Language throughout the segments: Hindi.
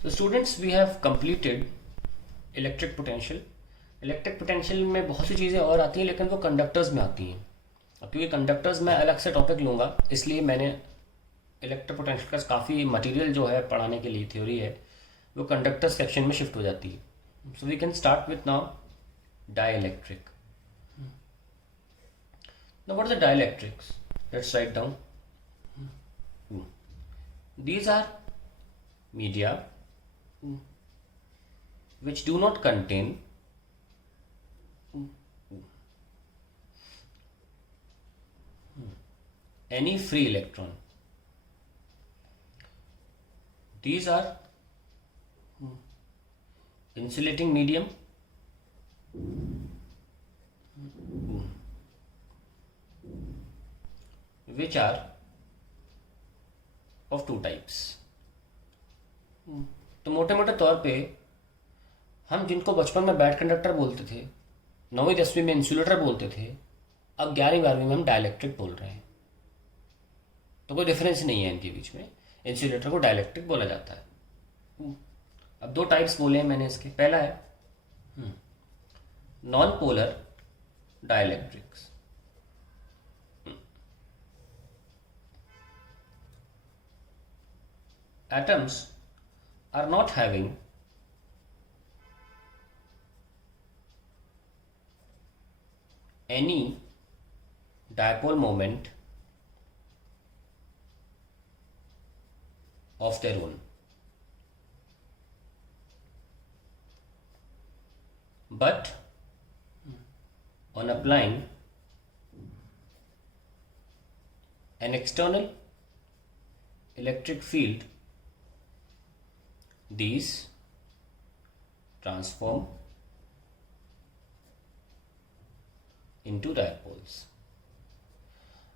So students, we have completed electric potential. Electric potential में बहुत सी चीज़ें और आती हैं, लेकिन वो कंडक्टर्स में आती हैं। अब क्योंकि कंडक्टर्स में अलग से टॉपिक लूँगा, इसलिए मैंने इलेक्ट्रिक पोटेंशियल का काफ़ी मटेरियल जो है पढ़ाने के लिए थ्योरी है वो कंडक्टर सेक्शन में शिफ्ट हो जाती है। So we can start with now dielectric. Now what are the dielectrics? Let's write down. These are media which do not contain any free electron. These are insulating medium which are of two types. तो मोटे मोटे तौर पे हम जिनको बचपन में बैड कंडक्टर बोलते थे, 9वीं 10वीं में इंसुलेटर बोलते थे, अब 11वीं 12वीं में हम डाइलेक्ट्रिक बोल रहे हैं। तो कोई डिफरेंस नहीं है इनके बीच में। इंसुलेटर को डाइलेक्ट्रिक बोला जाता है। अब दो टाइप्स बोले हैं मैंने इसके। पहला है non polar dielectrics. Atoms are not having any dipole moment of their own, but on applying an external electric field, these transform into dipoles।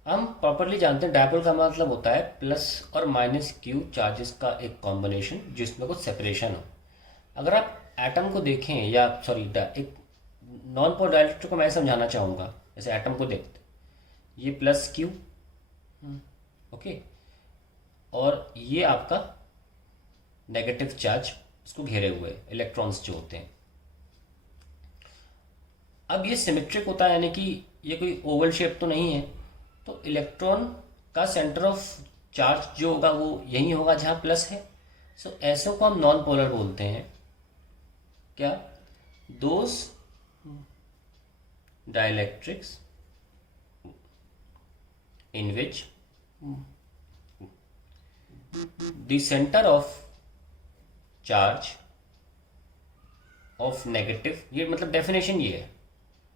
हम प्रॉपरली जानते हैं डायपोल का मतलब होता है प्लस और माइनस क्यू चार्जेस का एक कॉम्बिनेशन जिसमें कुछ सेपरेशन हो। अगर आप एटम को देखें, या सॉरी एक नॉन पोलर डाइलेक्ट्रिक को मैं समझाना चाहूँगा। जैसे एटम को देखते, ये प्लस क्यू, ओके, और ये आपका नेगेटिव चार्ज इसको घेरे हुए इलेक्ट्रॉन्स जो होते हैं। अब ये सिमेट्रिक होता है, यानी कि ये कोई ओवल शेप तो नहीं है, तो इलेक्ट्रॉन का सेंटर ऑफ चार्ज जो होगा वो यही होगा जहाँ प्लस है। सो ऐसों को हम नॉन पोलर बोलते हैं। क्या? Those dielectrics in which the centre of charge of negative, ये मतलब डेफिनेशन ये है,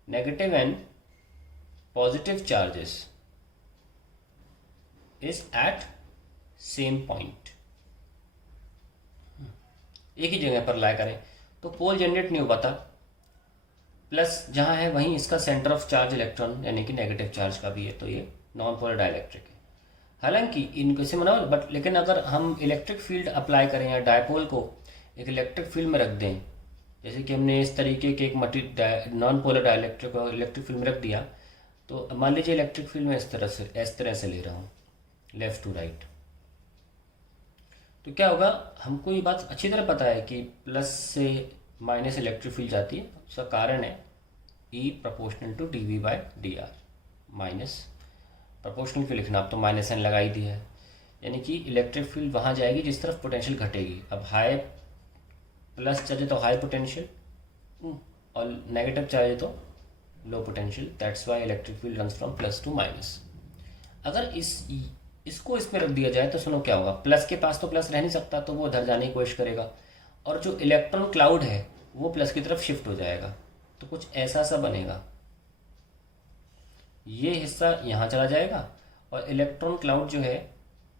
negative and positive charges is at same point. एक ही जगह पर लाई करें तो पोल जनरेट नहीं हो पाता। प्लस जहां है वहीं इसका सेंटर ऑफ चार्ज इलेक्ट्रॉन यानी कि नेगेटिव चार्ज का भी है, तो ये नॉन पोलर डाइलेक्ट्रिक है। हालांकि इनको से मना, बट लेकिन अगर हम इलेक्ट्रिक फील्ड अप्लाई करें या डायपोल को एक इलेक्ट्रिक फील्ड में रख दें, जैसे कि हमने इस तरीके के एक नॉन पोलर डाइलेक्ट्रिक को इलेक्ट्रिक फील्ड में रख दिया, तो मान लीजिए इलेक्ट्रिक फील्ड में इस तरह से ले रहा हूँ, लेफ्ट टू राइट, तो क्या होगा? हमको ये बात अच्छी तरह पता है कि प्लस से माइनस इलेक्ट्रिक फील्ड जाती है। उसका कारण है E proportional to dV/dr। Minus proportional क्यों लिखना, आप तो माइनस एन लगा ही दिया है, यानी कि इलेक्ट्रिक फील्ड वहाँ जाएगी जिस तरफ पोटेंशियल घटेगी। अब हाई प्लस चार्ज है तो हाई पोटेंशियल, और नेगेटिव चार्ज है तो low potential. That's why electric field runs from plus two minus. अगर इसको इसमें रख दिया जाए तो सुनो क्या होगा, प्लस के पास तो प्लस रह नहीं सकता, तो वो उधर जाने की कोशिश करेगा, और जो इलेक्ट्रॉन क्लाउड है वो प्लस की तरफ शिफ्ट हो जाएगा। तो कुछ ऐसा सा बनेगा, ये हिस्सा यहाँ चला जाएगा और इलेक्ट्रॉन क्लाउड जो है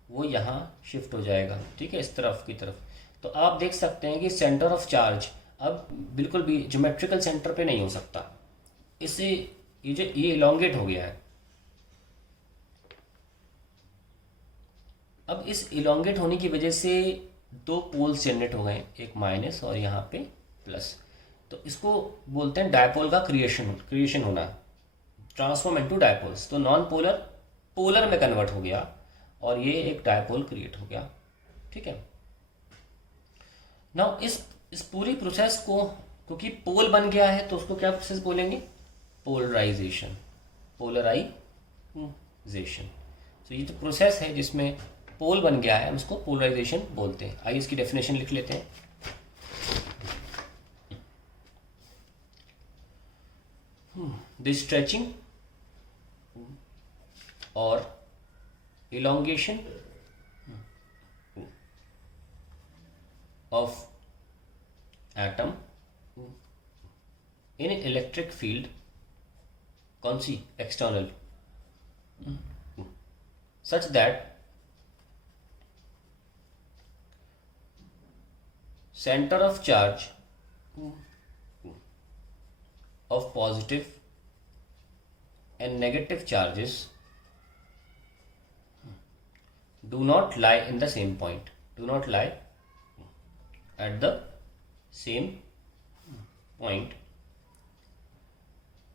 वो यहाँ शिफ्ट हो जाएगा, ठीक है, इस तरफ की तरफ। तो आप देख सकते हैं कि सेंटर ऑफ चार्ज अब बिल्कुल भी ज्योमेट्रिकल सेंटर पे नहीं हो सकता, इससे ये इलोंगेट हो गया है। अब इस इलोंगेट होने की वजह से दो पोल्स जनरेट हो गए, एक माइनस और यहाँ पे प्लस। तो इसको बोलते हैं डायपोल का क्रिएशन होना, ट्रांसफॉर्म इनटू डायपोल्स। तो नॉन पोलर पोलर में कन्वर्ट हो गया और ये एक डायपोल क्रिएट हो गया, ठीक है। नाउ इस पूरी प्रोसेस को, क्योंकि पोल बन गया है तो उसको क्या प्रोसेस बोलेंगे? Polarisation, polarisation. तो ये तो प्रोसेस है जिसमें पोल बन गया है, हम उसको पोलराइजेशन बोलते हैं। आइए इसकी डेफिनेशन लिख लेते हैं। द स्ट्रेचिंग और elongation of atom in electric field, कौन सी? external, such that center of charge of positive and negative charges do not lie in the same point, do not lie at the same point,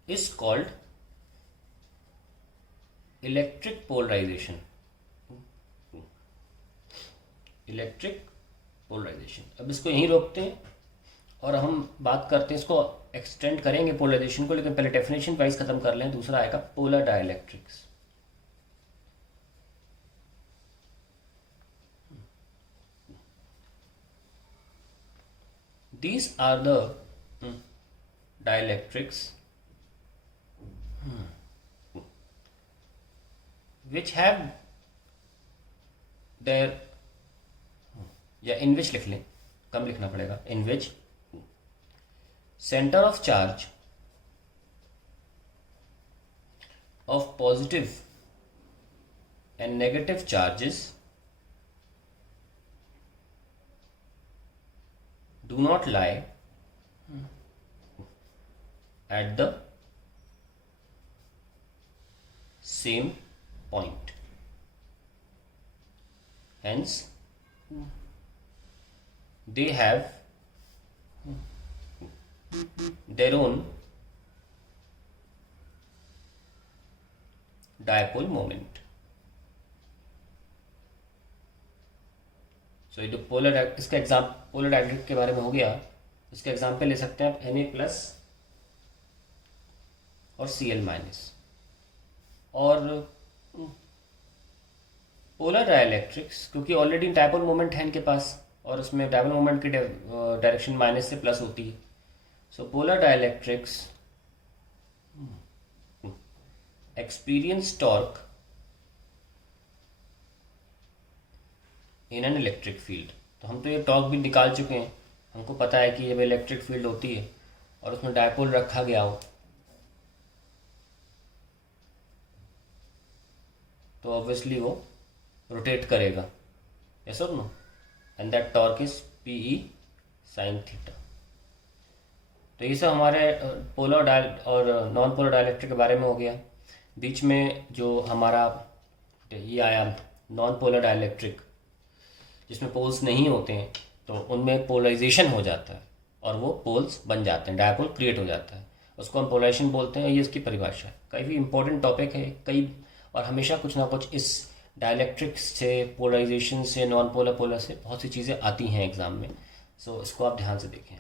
is called electric polarization, electric polarization। अब इसको यहीं रोकते हैं और हम बात करते हैं, इसको एक्सटेंड करेंगे पोलराइजेशन को, लेकिन पहले डेफिनेशन वाइज खत्म कर लें। दूसरा आएगा polar dielectrics. These are the dielectrics which have their, या in which लिख लें, कम लिखना पड़ेगा, in which center of charge of positive and negative charges do not lie at the same point, hence they have their own dipole moment। सो ये जो पोलर, इसका पोलर डाइलेक्ट्रिक के बारे में हो गया। इसका एग्जाम्पल ले सकते हैं आप Na+ और Cl-। और पोलर डाइलेक्ट्रिक्स, क्योंकि ऑलरेडी डायपोल मोमेंट है इनके पास और उसमें डायपोल मोमेंट की डायरेक्शन माइनस से प्लस होती है। So polar dielectrics experience torque in an electric field. तो हम तो ये टॉर्क भी निकाल चुके हैं, हमको पता है कि जब इलेक्ट्रिक फील्ड होती है और उसमें डायपोल रखा गया हो तो ऑब्वियसली वो रोटेट करेगा, यस और no, and that torque is PE sin थीटा। तो ये सब हमारे पोलर और नॉन पोलर डाइलेक्ट्रिक के बारे में हो गया। बीच में जो हमारा ये आया नॉन पोलर डाइलेक्ट्रिक, जिसमें पोल्स नहीं होते हैं, तो उनमें पोलराइजेशन हो जाता है और वो पोल्स बन जाते हैं, डायपोल क्रिएट हो जाता है, उसको हम पोलराइजेशन बोलते हैं। ये इसकी परिभाषा है। काफ़ी इंपॉर्टेंट टॉपिक है कई, और हमेशा कुछ ना कुछ इस डाइलेक्ट्रिक्स से, पोलराइजेशन से, नॉन पोलर से बहुत सी चीज़ें आती हैं एग्ज़ाम में। सो इसको आप ध्यान से देखें।